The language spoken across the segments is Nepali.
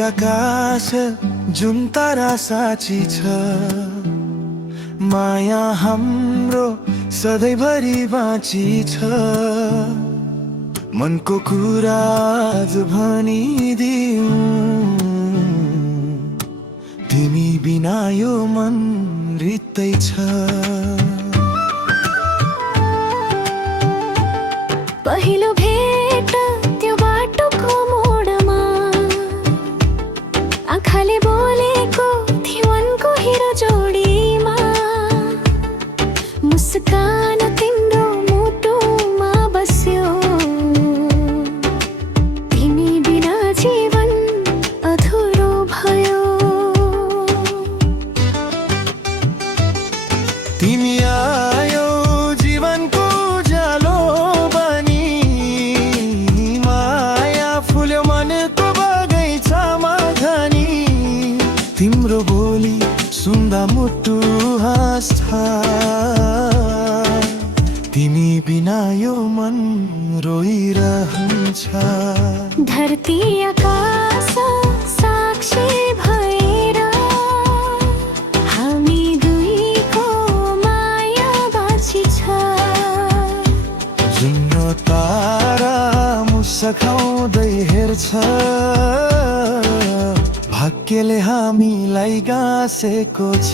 आकाश जुन तारा साँची छ, माया हाम्रो सधैँभरि बाँची छ। मनको कुरा आज भनिदिऊ, तिमी बिना यो मन रित्तै छ। पहिलो भेट त्यो बाटोको मोडमा, आँखाले बोलेको थिवनको हिरो जोडीमा, मुस्कान तिम्रो मुटुमा बस्यो, तिमी बिना जीवन अधुरो भयो। तिमी आयो जीवनको उज्यालो बनी, माया फुल्यो मनको बगैँचामा घनी। तिम्रो बोली सुन्दा मुटु हाँस्छ, तिमी बिना यो मन रोइरहन्छ। धरती आकाश साक्षी भएर हामी दुईको माया बाँची छ। जुन तारा मुस्काउँदै हेर्छ, भाग्यले हामीलाई गाँसेको छ।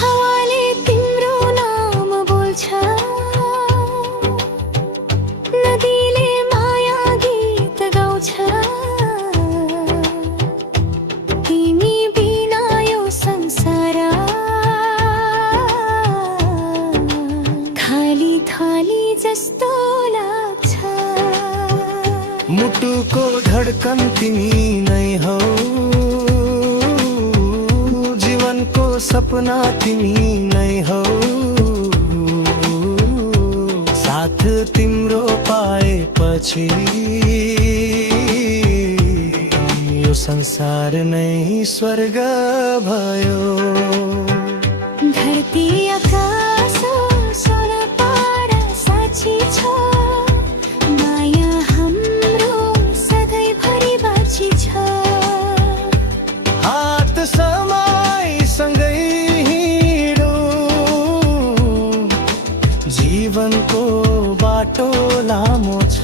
हावाले तिम्रो नाम बोल्छ, नदीले माया गीत गाउँछ। तिमी बिना यो संसार खाली थाली जस्तो लाग्छ। मुटुको धड्कन तिमी नै हौ, जीवनको सपना तिमी नै हौ। साथ तिम्रो पाएपछि यो संसार नै स्वर्ग भयो। धरती आकाश सोल पार साक्षी छ, माया हाम्रो सधैँभरि बाँची छ। हात समाई सँगै हिँडौँ, जीवनको बाटो लामो छ।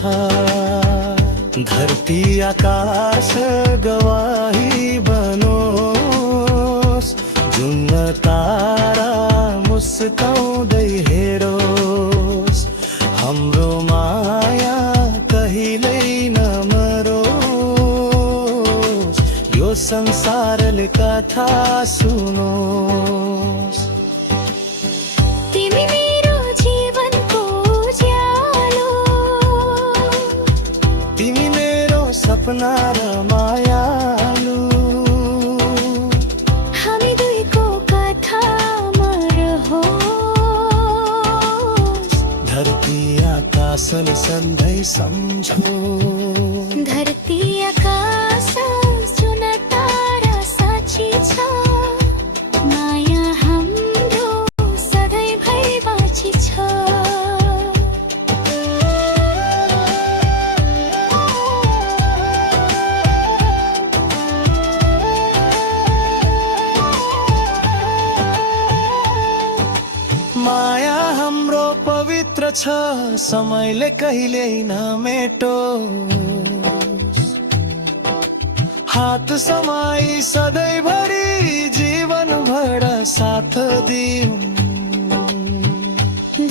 धरती आकाश गवाही बनोस्, जुन तारा मुस्काउँदै हेरोस्। हाम्रो माया कहिल्यै नमरोस्, यो संसारले कथा सुनोस्। तिमी मेरो जीवनको उज्यालो, तिमी मेरो सपना र मायालु। हामी दुईको कथामा रहोस्। धरती आकाशले सधैँ सम्झो, धरती आकाश जुन तारा साक्षी छ, माया हाम्रो सधैँभरि बाँची छ। माया हाम्रो पवित्र छ, समयले कहिल्यै नमेटोस्। हात समाई सधैँभरि जीवनभर साथ दिउँ।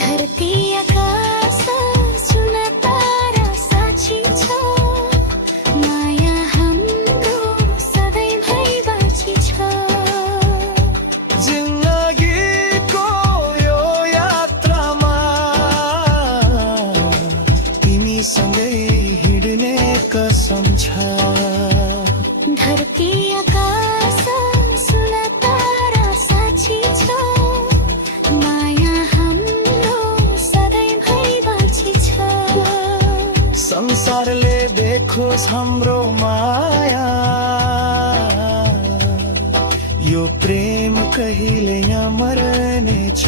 धरती आकाश जुन तारा साक्षी छ, माया हाम्रो सधैँभरि बाँची छ। जिन्दगीको यो यात्रामा तिमी सँगै हिँड्ने कसम छ। धरती आकाश सुन तारा साक्षी छ, माया हाम्रो देखोस् हाम्रो माया यो प्रेम कहिले यहाँ मर्ने छ